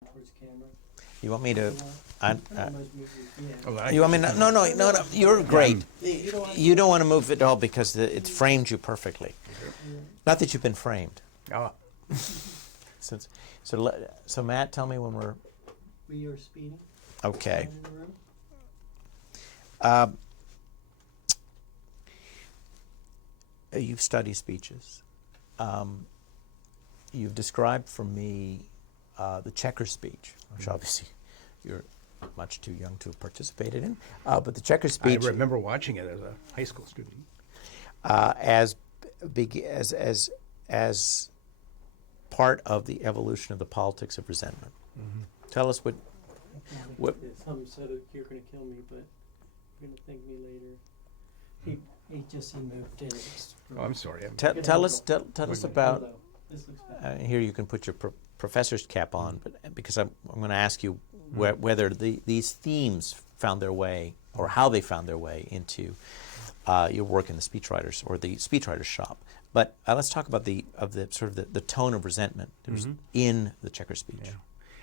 towards camera. You want me to? Oh, You want me? No. You're great. You don't want to move it all because it framed you perfectly. Not that you've been framed. Oh, So Matt, tell me when we're We are speeding. okay. In the room. You've studied speeches. You've described for me the Checker speech, which obviously you're much too young to have participated in. But the Checker speech, I remember watching it as a high school student. as big as part of the evolution of the politics of resentment. Mm-hmm. Tell us what. Some said you're going to kill me, but you're going to thank me later. He moved in. Oh, I'm sorry. Tell us about. This looks bad. Here you can put your professor's cap on, but because I'm going to ask you whether these themes found their way or how they found their way into your work in the speechwriters or the speechwriters shop. But let's talk about the tone of resentment that was in the Checker speech. Yeah.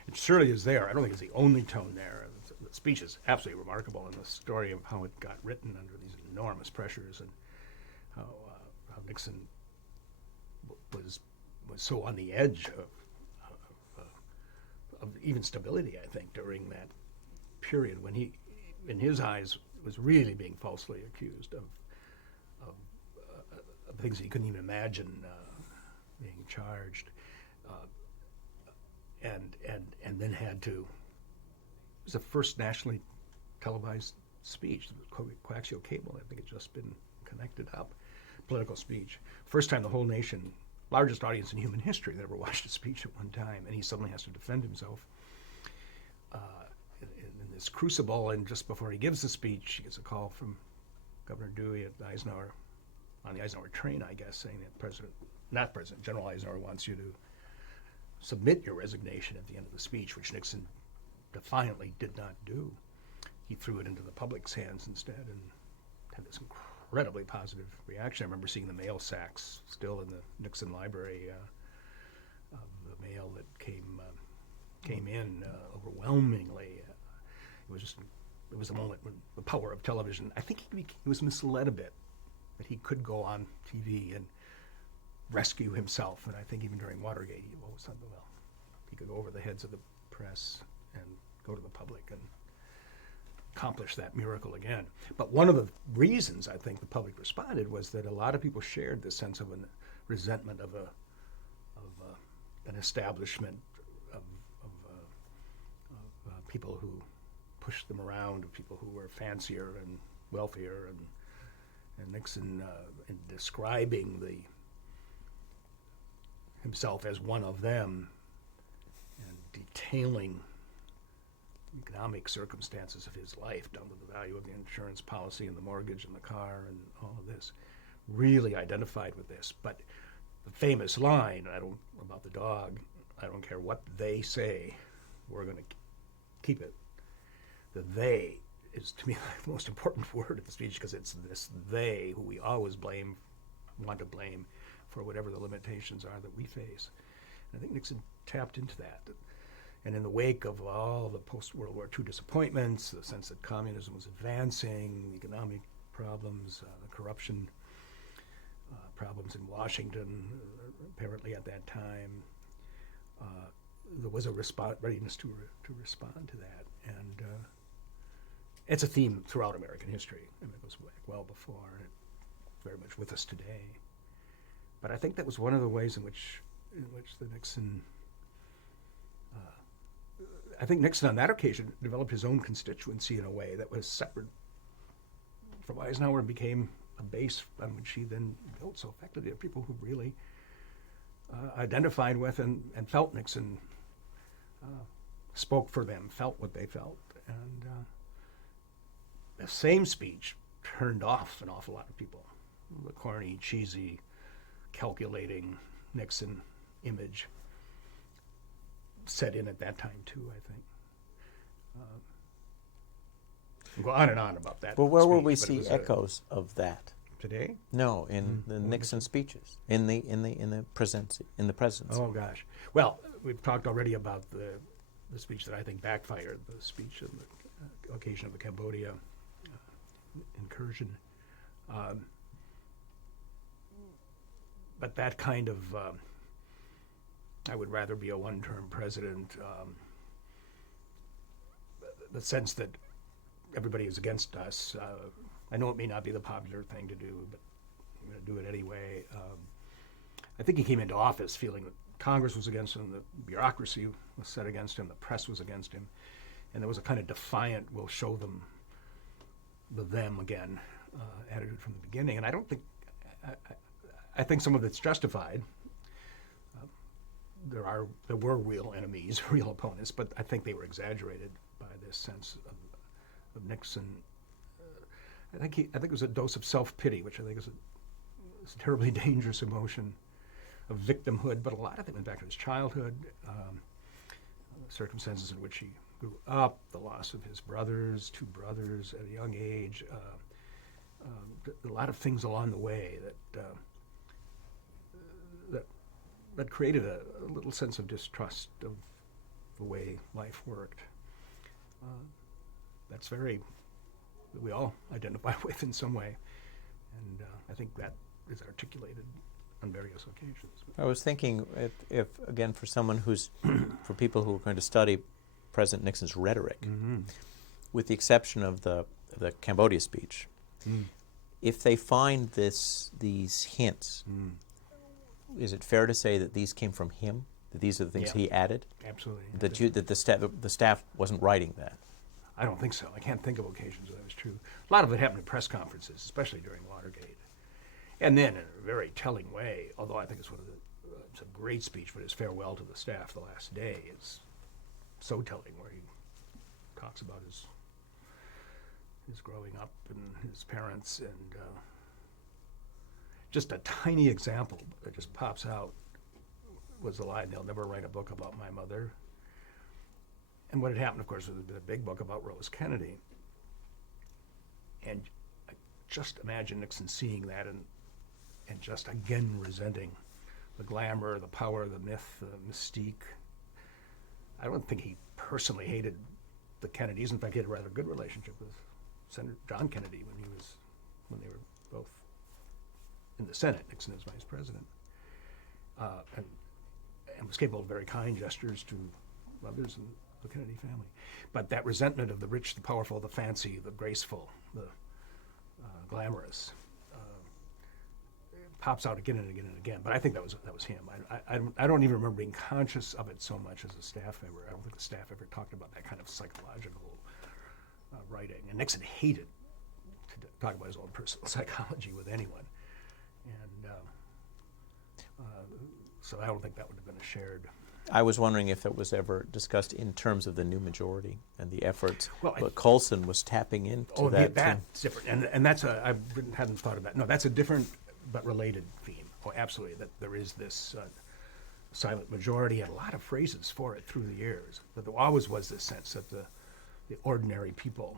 It surely is there. I don't think it's the only tone there. The speech is absolutely remarkable, and the story of how it got written under these enormous pressures, and how Nixon was so on the edge of even stability, I think, during that period when he, in his eyes, was really being falsely accused of things he couldn't even imagine being charged, and then had to. It was the first nationally televised speech. Coaxial cable, I think, had just been connected up. Political speech. First time the whole nation, largest audience in human history, that ever watched a speech at one time, and he suddenly has to defend himself in this crucible. And just before he gives the speech, he gets a call from Governor Dewey at Eisenhower, on the Eisenhower train, I guess, saying that General Eisenhower wants you to submit your resignation at the end of the speech, which Nixon defiantly did not do. He threw it into the public's hands instead and had this incredibly positive reaction. I remember seeing the mail sacks still in the Nixon library of the mail that came in overwhelmingly. It was a moment when the power of television. I think he was misled a bit that he could go on TV and rescue himself. And I think even during Watergate, he always thought, well, he could go over the heads of the press and go to the public and accomplish that miracle again. But one of the reasons I think the public responded was that a lot of people shared this sense of a resentment of an establishment of people who pushed them around, of people who were fancier and wealthier, and Nixon in describing himself as one of them and detailing economic circumstances of his life, down to the value of the insurance policy and the mortgage and the car and all of this, really identified with this. But the famous line about the dog, I don't care what they say, we're going to keep it. The they is, to me, the most important word of the speech, because it's this they who we always want to blame for whatever the limitations are that we face. And I think Nixon tapped into that. And in the wake of all the post-World War II disappointments, the sense that communism was advancing, the economic problems, the corruption problems in Washington, apparently at that time, there was a readiness to respond to that. And it's a theme throughout American history. I mean, it goes back well before, and it's very much with us today. But I think that was one of the ways in which the Nixon. I think Nixon on that occasion developed his own constituency in a way that was separate from Eisenhower and became a base on which he then built so effectively of people who really identified with and felt Nixon, spoke for them, felt what they felt. And the same speech turned off an awful lot of people. The corny, cheesy, calculating Nixon image set in at that time too, I think. We'll go on and on about that. Well, where will speech, we but see echoes of that today? No, in the Nixon speeches, in the presidency. Oh gosh. Well, we've talked already about the the speech that I think backfired, the speech on the occasion of the Cambodia incursion. But that kind of, I would rather be a one-term president, the sense that everybody is against us. I know it may not be the popular thing to do, but I'm going to do it anyway. I think he came into office feeling that Congress was against him, the bureaucracy was set against him, the press was against him, and there was a kind of defiant, we'll show them the them again attitude from the beginning. And I don't think, I think some of it's justified. There were real enemies, real opponents, but I think they were exaggerated by this sense of Nixon. I think it was a dose of self-pity, which I think is a terribly dangerous emotion of victimhood, but a lot of it went back to his childhood, circumstances in which he grew up, the loss of his brothers, 2 brothers at a young age, a lot of things along the way that created a little sense of distrust of the way life worked. That's we all identify with in some way, and I think that is articulated on various occasions. I was thinking if again, for someone for people who are going to study President Nixon's rhetoric, with the exception of the Cambodia speech, if they find these hints, is it fair to say that these came from him? That these are the things he added? Absolutely. That the staff wasn't writing that? I don't think so. I can't think of occasions where that was true. A lot of it happened in press conferences, especially during Watergate. And then in a very telling way, although I think it's it's a great speech, but his farewell to the staff the last day is so telling, where he talks about his growing up and his parents, and just a tiny example that just pops out was the line, "They'll never write a book about my mother." And what had happened, of course, was a big book about Rose Kennedy. And I just imagine Nixon seeing that and just again resenting the glamour, the power, the myth, the mystique. I don't think he personally hated the Kennedys. In fact, he had a rather good relationship with Senator John Kennedy when they were both in the Senate, Nixon as vice president, and was capable of very kind gestures to others in the Kennedy family. But that resentment of the rich, the powerful, the fancy, the graceful, the glamorous, pops out again and again and again. But I think that was him. I don't even remember being conscious of it so much as a staff member. I don't think the staff ever talked about that kind of psychological writing. And Nixon hated to talk about his own personal psychology with anyone. And so I don't think that would have been a shared. I was wondering if it was ever discussed in terms of the new majority and the efforts. Well, but Coulson was tapping into that. That's different, and that's I hadn't thought of that. No, that's a different but related theme. Oh, absolutely, that there is this silent majority and a lot of phrases for it through the years. But there always was this sense that the ordinary people.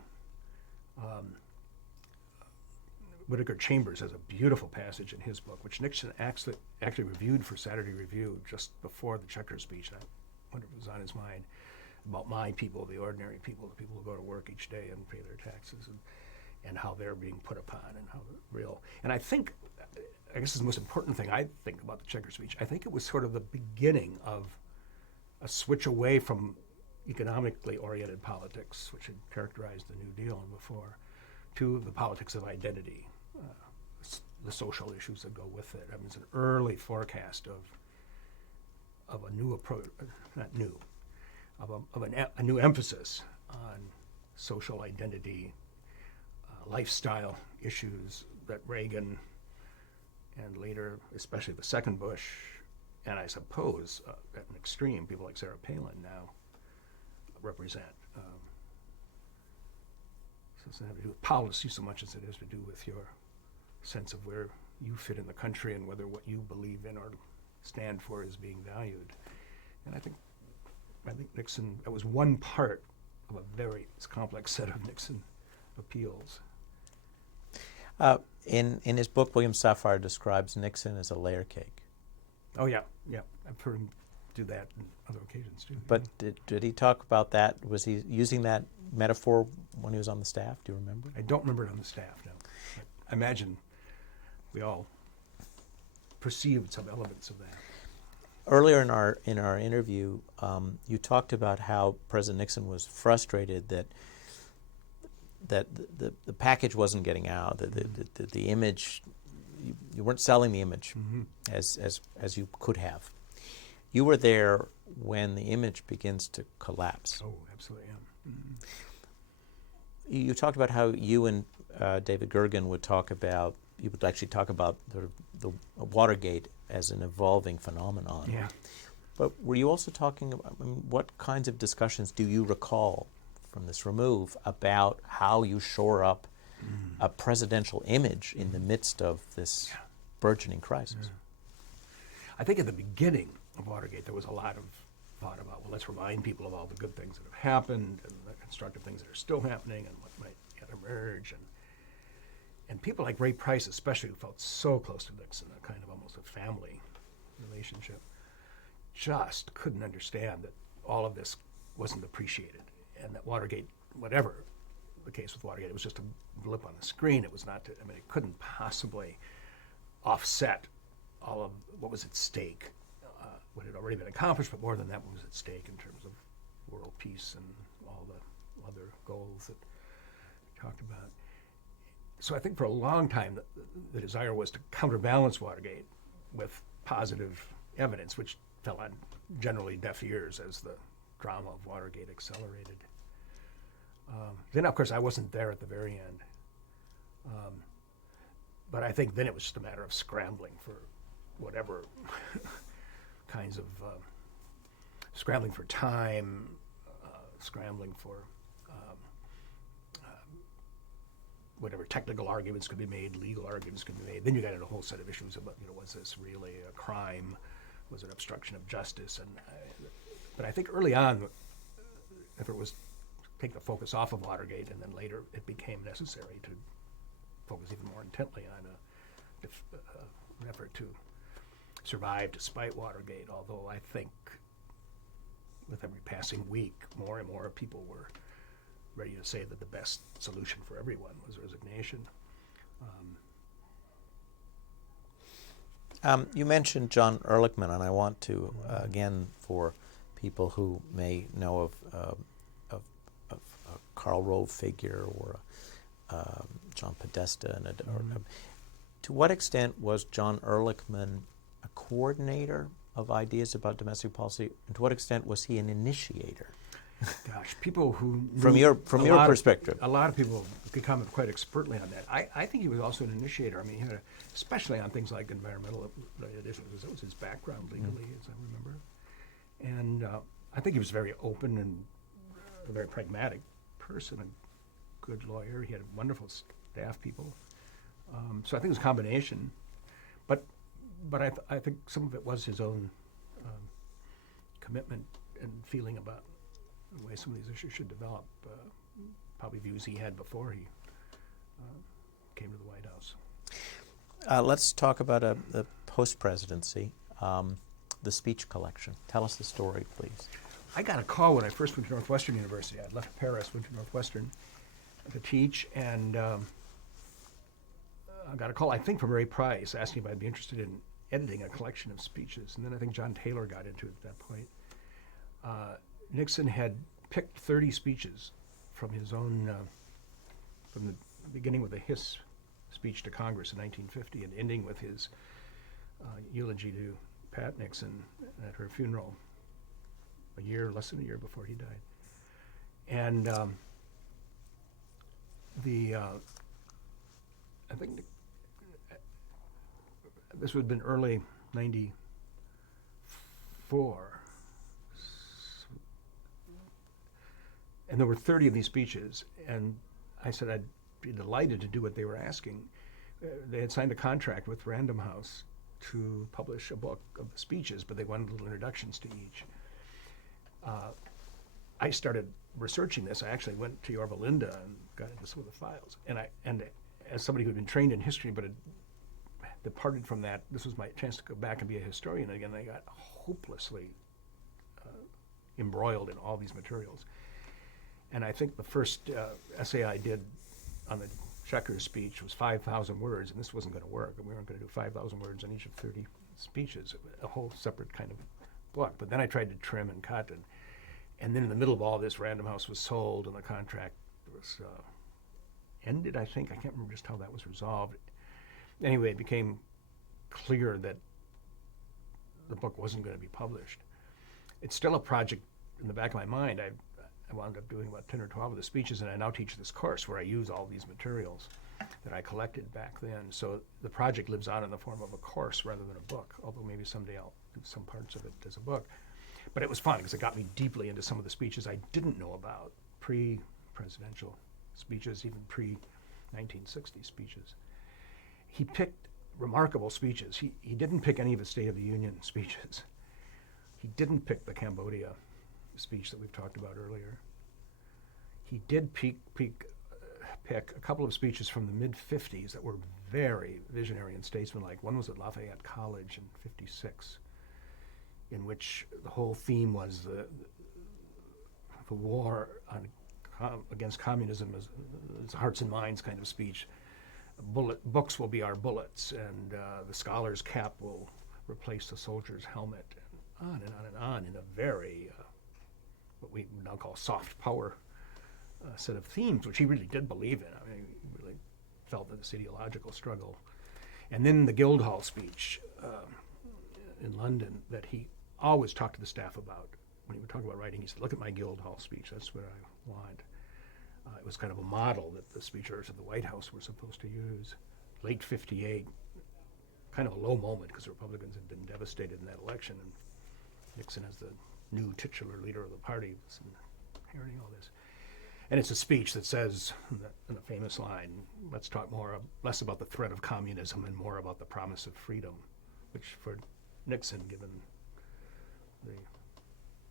Whittaker Chambers has a beautiful passage in his book, which Nixon actually reviewed for Saturday Review just before the Checker speech. And I wonder if it was on his mind, about my people, the ordinary people, the people who go to work each day and pay their taxes, and how they're being put upon and how real. And I guess this is the most important thing I think about the Checker speech. I think it was sort of the beginning of a switch away from economically oriented politics, which had characterized the New Deal and before, to the politics of identity, the social issues that go with it. I mean, it's an early forecast of a new approach, not new, of a new emphasis on social identity, lifestyle issues that Reagan and later, especially the second Bush, and I suppose at an extreme, people like Sarah Palin now represent. So it's not to do with policy so much as it has to do with your sense of where you fit in the country and whether what you believe in or stand for is being valued. And I think Nixon, that was one part of a very complex set of Nixon appeals. In his book, William Safire describes Nixon as a layer cake. Oh yeah, I've heard him do that on other occasions too. But did he talk about that? Was he using that metaphor when he was on the staff? Do you remember? I don't remember it on the staff, no. But I imagine we all perceived some elements of that. Earlier in our interview, you talked about how President Nixon was frustrated that the package wasn't getting out, the image, you weren't selling the image as you could have. You were there when the image begins to collapse. Oh, absolutely, yeah. You talked about how you and David Gergen would actually talk about the Watergate as an evolving phenomenon. Yeah. But were you also talking about, what kinds of discussions do you recall from this remove about how you shore up a presidential image in the midst of this burgeoning crisis? I think at the beginning of Watergate, there was a lot of thought about, well, let's remind people of all the good things that have happened and the constructive things that are still happening and what might yet emerge. And people like Ray Price especially, who felt so close to Nixon, a kind of almost a family relationship, just couldn't understand that all of this wasn't appreciated and that Watergate, whatever the case with Watergate, it was just a blip on the screen. It was not, it couldn't possibly offset all of what was at stake, what had already been accomplished, but more than that, what was at stake in terms of world peace and all the other goals that we talked about. So I think for a long time, the desire was to counterbalance Watergate with positive evidence, which fell on generally deaf ears as the drama of Watergate accelerated. Then, of course, I wasn't there at the very end. But I think then it was just a matter of scrambling for whatever kinds of, scrambling for time, scrambling for whatever technical arguments could be made, legal arguments could be made. Then you got into a whole set of issues about, was this really a crime? Was it obstruction of justice? But I think early on, if it was take the focus off of Watergate, and then later it became necessary to focus even more intently on an effort to survive despite Watergate, although I think with every passing week, more and more people were ready to say that the best solution for everyone was resignation. You mentioned John Ehrlichman, and I want to, again, for people who may know of a Karl Rove figure or John Podesta, to what extent was John Ehrlichman a coordinator of ideas about domestic policy, and to what extent was he an initiator? Gosh, people who from your perspective, a lot of people could comment quite expertly on that. I think he was also an initiator. I mean, he had especially on things like environmental issues, because that was his background legally, as I remember. And I think he was very open and a very pragmatic person, a good lawyer. He had wonderful staff people. So I think it was a combination. But I think some of it was his own commitment and feeling about the way some of these issues should develop, probably views he had before he came to the White House. Let's talk about the post-presidency, the speech collection. Tell us the story, please. I got a call when I first went to Northwestern University. I left Paris, went to Northwestern to teach, and I got a call, I think, from Ray Price, asking if I'd be interested in editing a collection of speeches. And then I think John Taylor got into it at that point. Nixon had picked 30 speeches from his own, from the beginning with a Hiss speech to Congress in 1950 and ending with his eulogy to Pat Nixon at her funeral less than a year before he died. And I think this would have been early 94. And there were 30 of these speeches, and I said I'd be delighted to do what they were asking. They had signed a contract with Random House to publish a book of the speeches, but they wanted little introductions to each. I started researching this. I actually went to Yorba Linda and got into some of the files. And as somebody who had been trained in history but had departed from that, this was my chance to go back and be a historian again. I got hopelessly embroiled in all these materials. And I think the first essay I did on the Chequers speech was 5,000 words, and this wasn't going to work. And we weren't going to do 5,000 words on each of 30 speeches, a whole separate kind of book. But then I tried to trim and cut, and then in the middle of all this, Random House was sold, and the contract was ended, I think. I can't remember just how that was resolved. Anyway, it became clear that the book wasn't going to be published. It's still a project in the back of my mind. I wound up doing about 10 or 12 of the speeches, and I now teach this course where I use all these materials that I collected back then. So the project lives on in the form of a course rather than a book, although maybe someday I'll do some parts of it as a book. But it was fun because it got me deeply into some of the speeches I didn't know about, pre-presidential speeches, even pre-1960 speeches. He picked remarkable speeches. He didn't pick any of his State of the Union speeches. He didn't pick the Cambodia speech that we've talked about earlier. He did pick a couple of speeches from the mid-50s that were very visionary and statesmanlike. One was at Lafayette College in '56, in which the whole theme was the war against communism as a hearts and minds kind of speech. Books will be our bullets, and the scholar's cap will replace the soldier's helmet, and on and on and on, in a very, what we now call soft power set of themes, which he really did believe in. I mean, he really felt that this ideological struggle. And then the Guildhall speech in London that he always talked to the staff about. When he would talk about writing, he said, look at my Guildhall speech, that's what I want. It was kind of a model that the speechwriters of the White House were supposed to use. Late '58, kind of a low moment because the Republicans had been devastated in that election, and Nixon, as the new titular leader of the party, was inheriting all this. And it's a speech that says, in the famous line, let's talk less about the threat of communism and more about the promise of freedom, which for Nixon, given the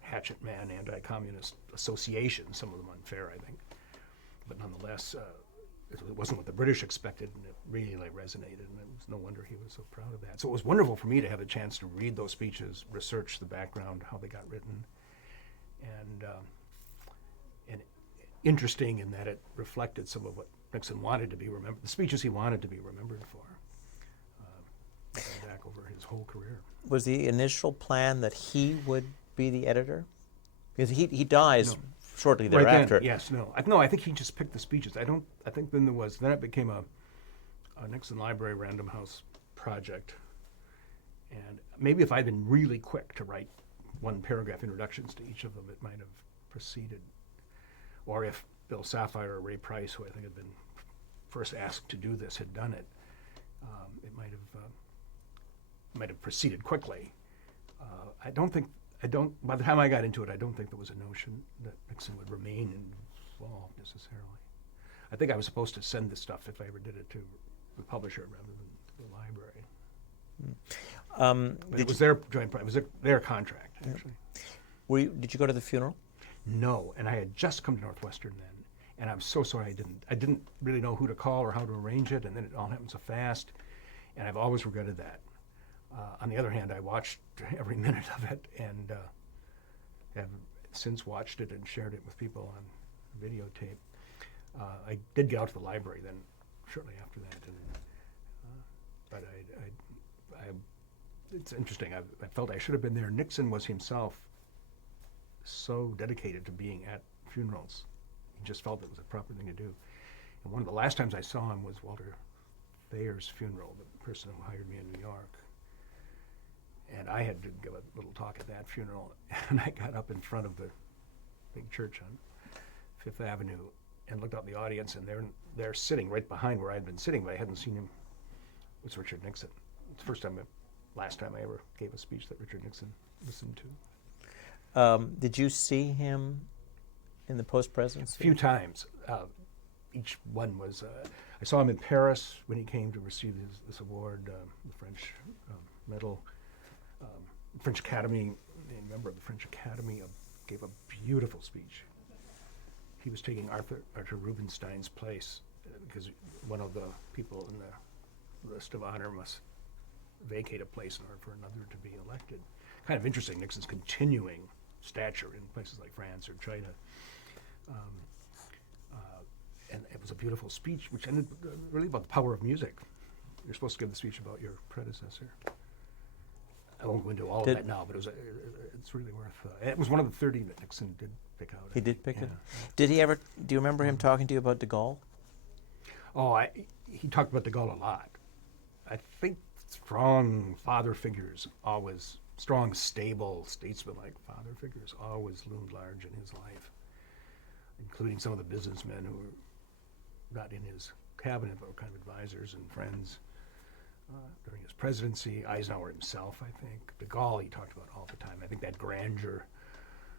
hatchet man anti-communist association, some of them unfair, I think, but nonetheless, it wasn't what the British expected, and it really resonated, and it was no wonder he was so proud of that. So it was wonderful for me to have a chance to read those speeches, research the background, how they got written, and interesting in that it reflected some of what Nixon wanted to be remembered, the speeches he wanted to be remembered for, back over his whole career. Was the initial plan that he would be the editor? Because he dies shortly thereafter. Right then, yes, no, I think he just picked the speeches. I think then it became a Nixon Library Random House project. And maybe if I'd been really quick to write one paragraph introductions to each of them, it might have proceeded. Or if Bill Sapphire or Ray Price, who I think had been first asked to do this, had done it, it might have proceeded quickly. By the time I got into it, I don't think there was a notion that Nixon would remain involved necessarily. I think I was supposed to send this stuff, if I ever did it, to the publisher rather than the library. But it was their their contract, actually. Did you go to the funeral? No, and I had just come to Northwestern then, and I'm so sorry I didn't really know who to call or how to arrange it, and then it all happened so fast, and I've always regretted that. On the other hand, I watched every minute of it, and have since watched it and shared it with people on videotape. I did get out to the library then, shortly after that, but it's interesting. I felt I should have been there. Nixon was himself so dedicated to being at funerals. He just felt it was a proper thing to do. And one of the last times I saw him was Walter Thayer's funeral, the person who hired me in New York. And I had to give a little talk at that funeral, and I got up in front of the big church on Fifth Avenue and looked out the audience, and they're sitting right behind where I'd been sitting, but I hadn't seen him. It was Richard Nixon. It's the last time I ever gave a speech that Richard Nixon listened to. Did you see him in the post-presidency? A few times. Each one was, I saw him in Paris when he came to receive this award, the French medal. French Academy, a member of the French Academy, gave a beautiful speech. He was taking Arthur Rubinstein's place because one of the people in the list of honor must vacate a place in order for another to be elected. Kind of interesting. Nixon's continuing stature in places like France or China. And it was a beautiful speech, which ended really about the power of music. You're supposed to give the speech about your predecessor. I won't go into all of that now, but it's really worth. It was one of the 30 that Nixon did pick out. He did pick it. Did he ever? Do you remember him talking to you about de Gaulle? Oh, he talked about de Gaulle a lot. I think strong father figures always, strong, stable, statesman-like father figures always loomed large in his life, including some of the businessmen who were not in his cabinet, but were kind of advisors and friends during his presidency. Eisenhower himself, I think. De Gaulle, he talked about all the time. I think that grandeur,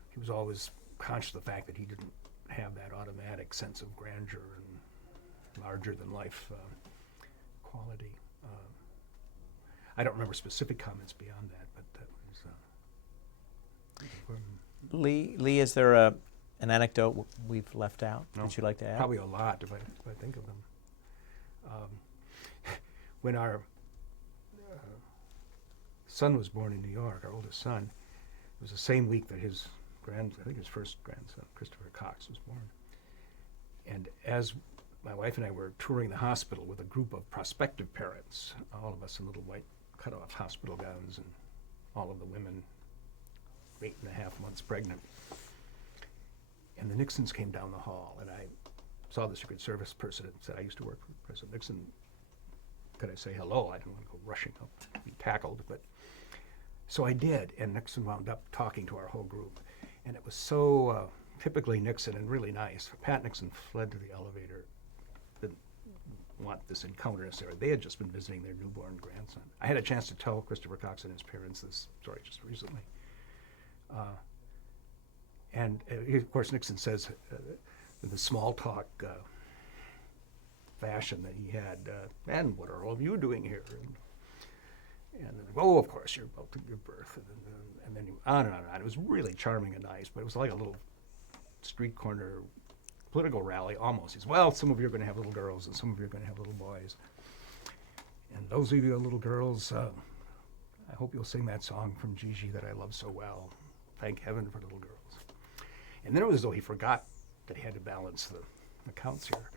he was always conscious of the fact that he didn't have that automatic sense of grandeur and larger-than-life quality. I don't remember specific comments beyond that, but that was... Lee, is there an anecdote we've left out that you'd like to add? Probably a lot, if I think of them. When our son was born in New York, our oldest son, it was the same week that his first grandson, Christopher Cox, was born. And as my wife and I were touring the hospital with a group of prospective parents, all of us in little white cut-off hospital gowns, and all of the women 8.5 months pregnant. And the Nixons came down the hall, and I saw the Secret Service person and said, I used to work for President Nixon. Could I say hello? I didn't want to go rushing up to be tackled, but so I did, and Nixon wound up talking to our whole group. And it was so typically Nixon and really nice. Pat Nixon fled to the elevator, didn't want this encounter necessarily. They had just been visiting their newborn grandson. I had a chance to tell Christopher Cox and his parents this story just recently. And of course, Nixon says in the small talk fashion that he had, and what are all of you doing here? And then, oh, of course, you're about to give birth. And then on and on and on. It was really charming and nice, but it was like a little street corner political rally almost. He says, well, some of you are going to have little girls and some of you are going to have little boys. And those of you little girls, I hope you'll sing that song from Gigi that I love so well. Thank heaven for little girls. And then it was as though he forgot that he had to balance the accounts here.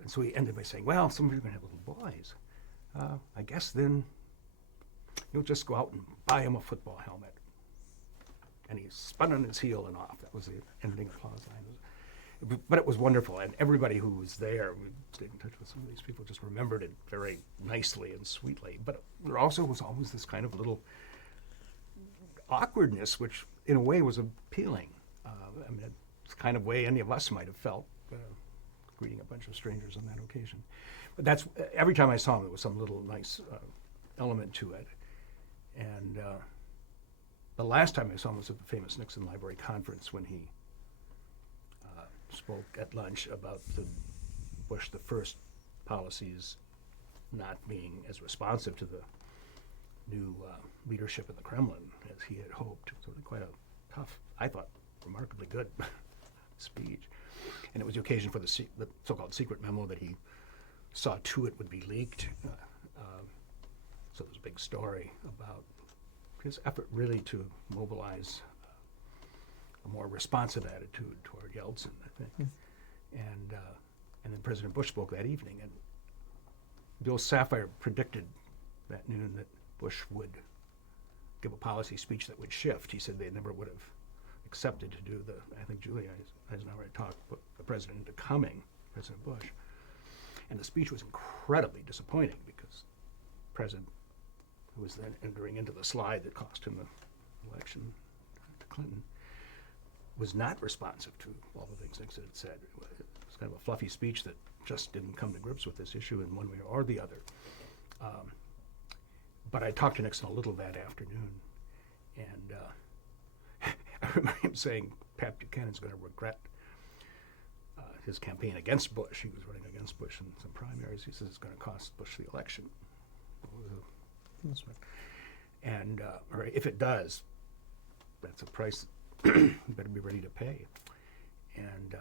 And so he ended by saying, well, some of you are going to have little boys. I guess then you'll just go out and buy him a football helmet. And he spun on his heel and off. That was the ending applause line. But it was wonderful, and everybody who was there, we stayed in touch with some of these people, just remembered it very nicely and sweetly. But there also was always this kind of little awkwardness, which in a way was appealing. I mean, it's the kind of way any of us might have felt greeting a bunch of strangers on that occasion. But that's, every time I saw him, there was some little nice element to it. And the last time I saw him was at the famous Nixon Library conference when he spoke at lunch about the Bush the first policies not being as responsive to the new leadership in the Kremlin as he had hoped. It was really quite a tough, I thought, remarkably good speech. And it was the occasion for the so-called secret memo that he saw to it would be leaked. So there's a big story about his effort really to mobilize a more responsive attitude toward Yeltsin, I think. And then President Bush spoke that evening, and Bill Safire predicted that noon that Bush would give a policy speech that would shift. He said they never would have accepted to do the, I think Julia Eisenhower had talked the president into coming, President Bush. And the speech was incredibly disappointing because the president, who was then entering into the slide that cost him the election to Clinton, was not responsive to all the things Nixon had said. It was kind of a fluffy speech that just didn't come to grips with this issue in one way or the other. But I talked to Nixon a little that afternoon, and I remember him saying Pat Buchanan's going to regret his campaign against Bush. He was running against Bush in some primaries. He says it's going to cost Bush the election. And or if it does, that's a price you better be ready to pay. And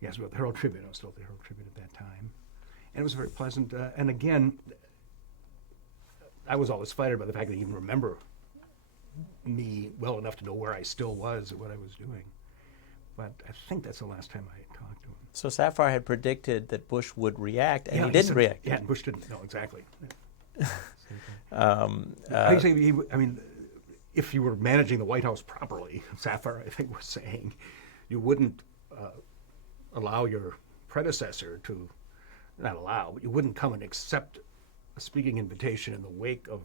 yes, with the Herald Tribune, I was still at the Herald Tribune at that time. And it was very pleasant. And again, I was always flattered by the fact that he even remember me well enough to know where I still was and what I was doing. But I think that's the last time I talked to him. So Safire had predicted that Bush would react, and Yeah, he didn't said- react. Yeah, and Bush didn't. No, exactly. I mean, if you were managing the White House properly, Safire, I think, was saying, you wouldn't allow your predecessor to, not allow, but you wouldn't come and accept a speaking invitation in the wake of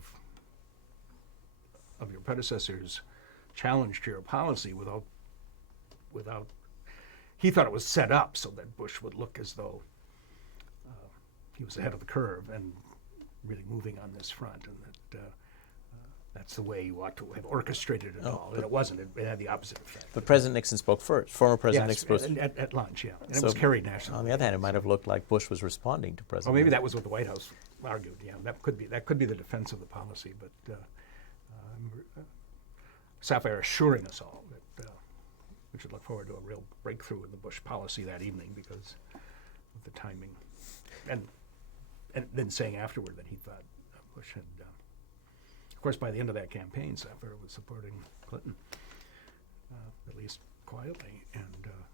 your predecessor's challenge to your policy without. He thought it was set up so that Bush would look as though he was ahead of the curve and really moving on this front, and that that's the way you ought to have orchestrated it all. And it wasn't. It had the opposite effect. But President Nixon spoke first. Former President Yes, Nixon spoke. at lunch, yeah. And So, it was carried nationally. On the other hand, it might have looked like Bush was responding to President. Or maybe that was what the White House argued. Yeah, that could be the defense of the policy. But Safire assuring us all that we should look forward to a real breakthrough in the Bush policy that evening because of the timing, and then saying afterward that he thought Bush had. Of course, by the end of that campaign, Safire was supporting Clinton, at least quietly, and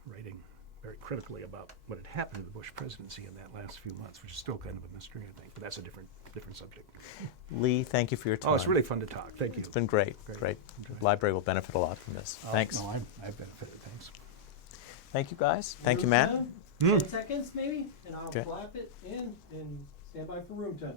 writing very critically about what had happened to the Bush presidency in that last few months, which is still kind of a mystery, I think. But that's a different subject. Lee, thank you for your time. Oh, it's really fun to talk. Thank you. It's been great. Great. Great. Enjoyed it. The library will benefit a lot from this. Thanks. No, I've benefited. Thanks. Thank you, guys. Thank you, Room Matt. time, 10 seconds maybe, and I'll Okay. clap it in and stand by for room time.